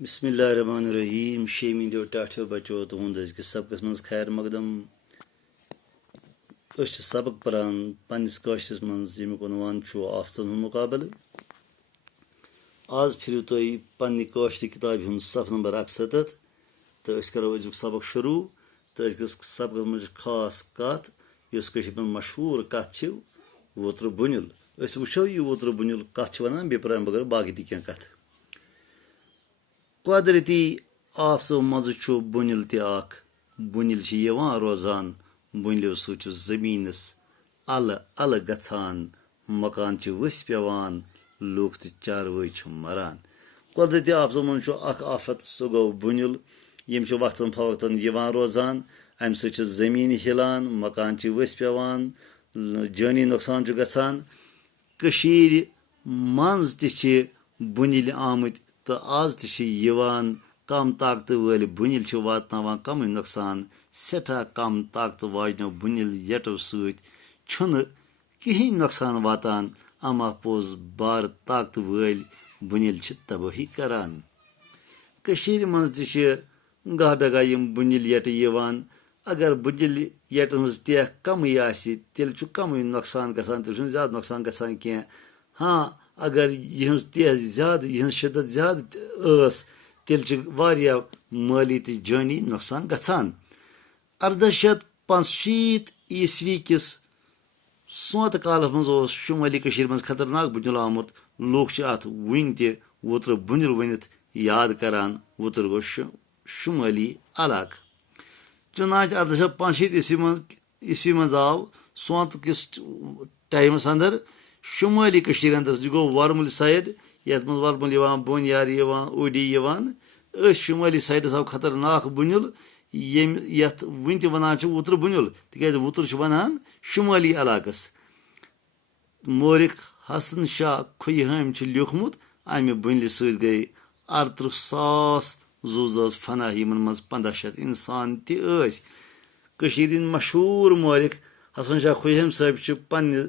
बिस्मिल्लाहिर्रहमानिर्रहीम शेमीदो टाठो बचो तुहद अजकिस सबकस मज खैर मकदम। सबक परान पन्निस काशरस मज यमुक उनवान छु आफजन हुंद मुकाबल। आज फिरू तुह पन्नि काशर किताब हुंद सफ नंबर 71 तो करो अजुक सबक शुरू। तो अजकिस सबकस मज खास कत युस कशीर मज मशहूर कत छ वोत्र बुनिल। वुचो यह वोत्र बुनिल कत वनान बे परान बगर बाकी ति कह कत। कुदरती आफसो मज बुनिल तक बुनिल रोजान बुनिलो सो जमीनस अल अल गछान मकान वस पेवान लूख तो चारवई मरान। कुदरती आफसो मज आफत सो गो बुनिल यम वक्तन फवक्तन रोजान अमि सत जमीन हिलान मकान वस पेवान जानी नुकसान गछान। कशीर मज ति बुनिल आमत तो आज तवान कम ताकत वल बुनिल वातनावान कम नुकसान। सठा कम ताकत वाजनो बुनिल यटो सतन कहीं नुकसान वातान अमा पोज बार ताकत वल बुनिल तबाही करान। कशीर मज गह बेगा यम बुनिल यट यवान। अगर बुनिल यटन हज तेह कम तेल कम नुकसान गसान तेल ज्यादा नुकसान गसान कह। हाँ अगर यह तेह ज्यादा यह शिद्दत ज्यादा तेल माली तो जानी नुकसान गसान। 1885 ईस्वी किस सोत कालस मज शुमाली कशीर मज खतरनाक बुनिल आमुत। लूख अत वन तह वोत्र बुनिल वनित याद करान। वोत्र गो शुमाली इलाक। चुनाच 1865 ईस्वी मज आव सोत किस टाइमस अंदर शुमाली कशीर अंदर गो वरमुल साइड ये मज वरमुल बोनियार ओडी शुमाली साइडस आव खतरनाक बुनिल ये वन तनान वुत्र बुनिल तिक वुत्र वनान शुमाली इलाकस। मोरिक हसन शाह खुयहम लिखमुत अमि बुनिल सत गई 38,000 जुज फना यमन मज 1500 इंसान तशीर मशहूर मोरिक हसन शाह खुयहम साहब पन्ने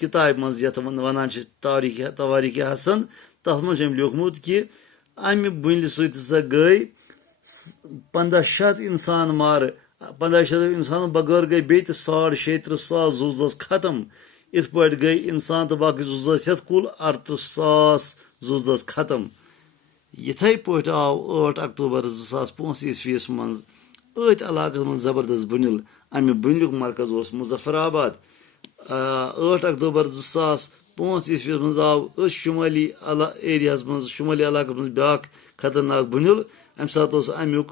किताब मज वनान तवारीख हसन तथ मज लिखमुत कि अमि बुनिल सत गई 1500 इंसान मार 1500 इंसान बगैर गई बे 6,600 जुज खत्म। इत पे गई इंसान तो बाकी जुज कुल 38,000 जुज खत्म। इथे पे आव 8 अक्टूबर 2005 ईस्वीस मज अत इलाकस मज जबरदस्त बुनिल। अमि बुनिलुक मरकज मुजफ्फराबाद। 8 अक्टूबर 2005 ईस्वी मज आव शुमाली एरिया मज शुमाली इलाक मज ब्या खतरनाक बुनिल। अमि सात अमुक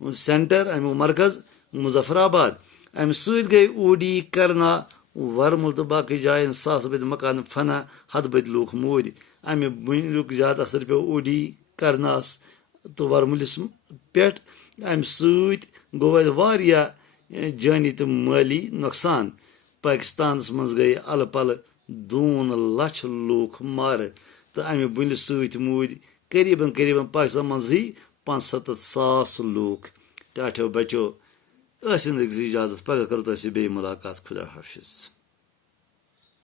सेंटर अमुक मरकज मुजफ्फराबाद। अमि सत गई ओडी करना वरमुल तो बाकी जायन सास बद मकान फना हद बद लूख मोद। अमि बुनिलुक ज्यादा असर पे ओडी करनास तो वरमुलिस पे। अमि सत गो जानी तो माली नुकसान। पाकिस्तान मज गई अल पल 2 लाख लूख मर तो अमि बुनिल सत मूद करीबन करीबन पाकिस्तान मज 75,000 लूख। टाठो बचो इजाजत पगह करो तुम बे मुलाकात। खुदा हाफिज।